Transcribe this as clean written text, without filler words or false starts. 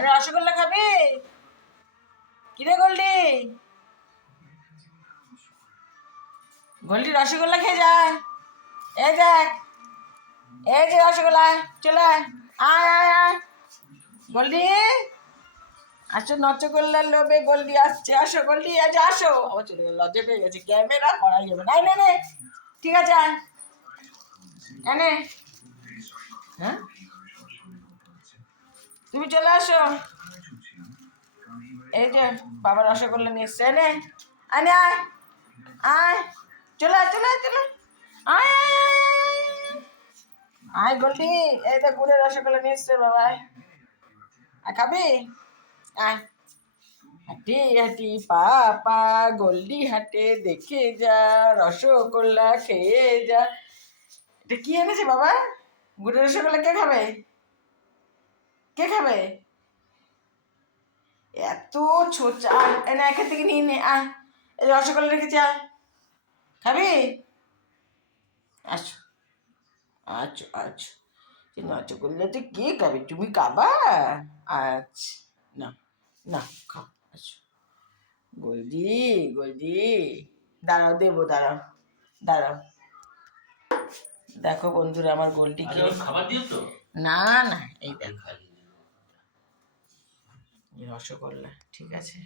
আরে রসগোল্লা খাবি? কিরে গোল্ডি, গোল্ডি রসগোল্লা খেয়ে যায়। এই দেখ, এই যে রসগোল্লা, চলে আয় আয় আয় আয়। গোল্ডি আসো, নচগোল্লার লোভে গোল্ডি আসছে। আসো গোল্ডি, আজ আসো। আবার চলে গেল, লজ্জা পেয়ে গেছে, ক্যামেরা করাই যাবে না। নে নে, ঠিক আছে আয়, এনে। হ্যাঁ, তুমি চলে আসো। এই যে বাবা রসগোল্লা নিয়ে এসছে, এনে আনে, আয় আয়, চলে আয় চলে আয় চলে আয় আয় আয় আয় আয়। আয় গোল্ডি, এই তো গুড়ের রসগোল্লা নিয়ে এসছে বাবা। আয় খাবি? আয়। হাঁটি হাঁটি পা পা, গোল্ডি হাঁটে দেখে যা, রসগোল্লা খেয়ে যা। এটা কি এনেছে বাবা? গুড়ের রসগোল্লা কে খাবে? কে খাবে? এত ছোচা, এনে এখান থেকে নিয়ে নে। আয়, এই রসগোল্লা রেখেছি, আয় খাবি? আচ্ছা আচ্ছা আচ্ছা, রসগোল্লা তো কে খাবে? তুমি খাবা? আচ্ছা, না না, খাও। আচ্ছা গোল্ডি, গোল্ডি, দাঁড়াও দেবো, দাঁড়াও দাঁড়াও। দেখো বন্ধুরা, আমার গোল্ডি খাবার দিয়েছো? না না, এই দেখো রসগোল্লা, ঠিক আছে।